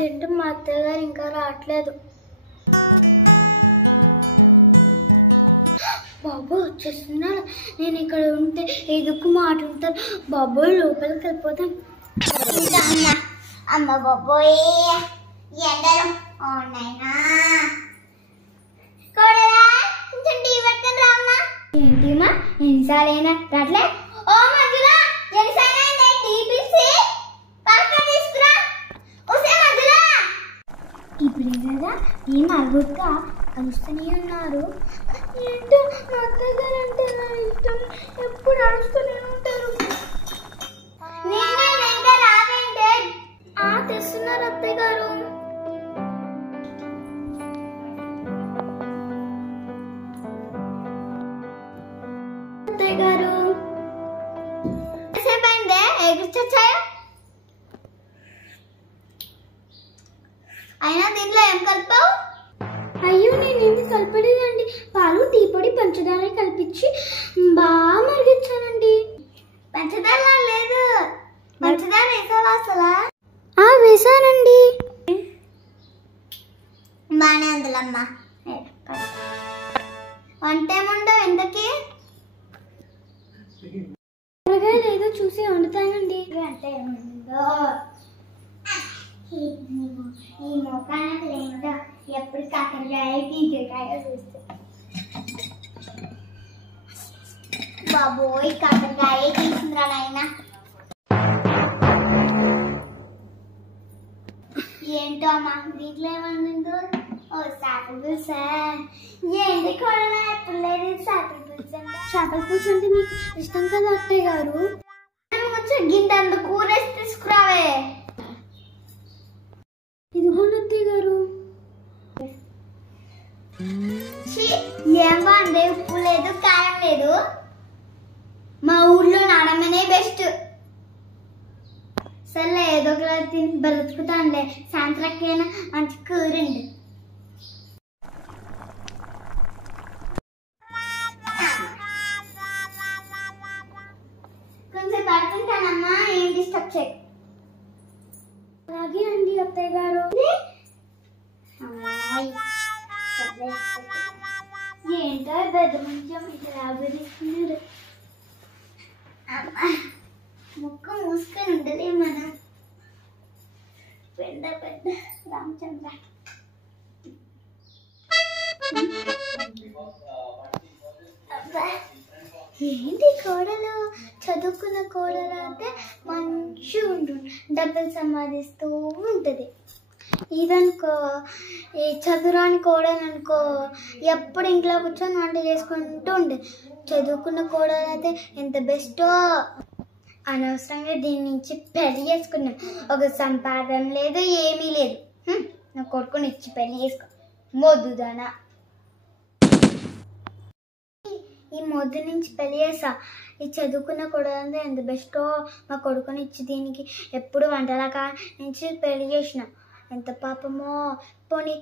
ఏంటి మా అత్తయ్య గారు ఇంకా రావట్లేదు. బాబు వచ్చేస్తున్నాడు. నేను ఇక్కడ ఉంటే ఎదుకు మాట ఉంటాను. బాబు లోపలికి వెళ్ళిపోతాను. అమ్మ బాబోయ్ ఎండలు అవునైనా కోడలా కొంచెం టీ పట్టుకొని రామ్మా. ఏంటిమా ఎన్నిసార్లైనా రాట్లే? ఓ మధురా ఎన్నిసార్లు టీ పిలిచి పక్క తీసుకురా. ఒసే మధురా ఇప్పుడే కదా ఏం అరుగుగా అరుస్తూనే ఉన్నారు. ఏంటో మా అత్తయ్య గారు అంటే నా ఇష్టం. ఎప్పుడు అరుస్తూనే ఉంటారు. తెస్తున్నారు అత్తయ్య గారు. అత్తయ్య గారు సేపైందే ఎగిరిచొచ్చాయా? అయినా దీంట్లో ఏం కలిపావు? అయ్యో నేనేమి కలపలేదండి. పాలు టీ పొడి పంచదార కలిపించి బాగా మరిగించానండి. పంచదార లేదు. పంచదార వేసావా అసలు? వేసానండి. బానే ఉందిలమ్మా. వంట ఏముండవు ఇంతకీ? త్వరగా లేదో చూసి వండుతానండి. వంట ఏముందో ఈ మొక్కలకు లేదో ఎప్పుడు కాకరకాయ తీగకాయ చూస్తే బాబోయ్ కాకరకాయ తీసిందిరా నాయన. ఏంటో అమ్మా దీంట్లో ఏమన్నా? ఓ చేపల పులుసా? ఏంటి కూడా ఎప్పుడు లేదు చేపల పులుసు. చేపల పులుసు అంటే మీకు ఇష్టం కదా అత్తయ్య గారు? వచ్చి గింట అంత కూరేసి తీసుకురావే. ఇదిగోండి అత్తయ్య గారు. ఏం బాగుంది, ఉప్పు లేదు కారం లేదు. మా ఊర్లో నాడమ్మనే బెస్ట్. సర్లే ఏదో ఒకలా తిని బ్రతుకుతానులే. సాయంత్రంకైనా మంచి కూరండి. కొంచెం పడుకుంటానమ్మా, ఏం డిస్టర్బ్ చేయ. అలాగే అండి అత్తయ్య గారు. ఏంటో పెద్ద మంచం ఇట్లా ఆభరిస్తున్నారు. ముక్కు మూసుకొని ఉండలే మనం. పెద్ద పెద్ద రామచంద్ర. ఏంటి కోడలు? చదువుకున్న కోడలు అయితే మంచిగా ఉంటుంది, డబ్బులు సంపాదిస్తూ ఉంటుంది. ఇదనుకో ఈ చదువురాని కోడలు అనుకో ఎప్పుడు ఇంట్లో కూర్చొని వంట చేసుకుంటూ ఉంటుంది. చదువుకున్న కోడలు అయితే ఎంత బెస్టో. అనవసరంగా దీని నుంచి పెళ్లి చేసుకున్నాను. ఒక సంపాదన లేదు ఏమీ లేదు. నా కొడుకుని ఇచ్చి పెళ్లి చేసుకో మొద్దుదానా. ఈ మొద్దు నుంచి పెళ్లి చేసా. ఈ చదువుకున్న కొడుకు ఎంత బెస్టో. మా కొడుకుని ఇచ్చి దీనికి ఎప్పుడు వంటలకా నుంచి పెళ్లి చేసిన. ఎంత పాపమో. పోనీ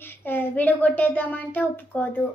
విడగొట్టేద్దామంటే ఒప్పుకోదు.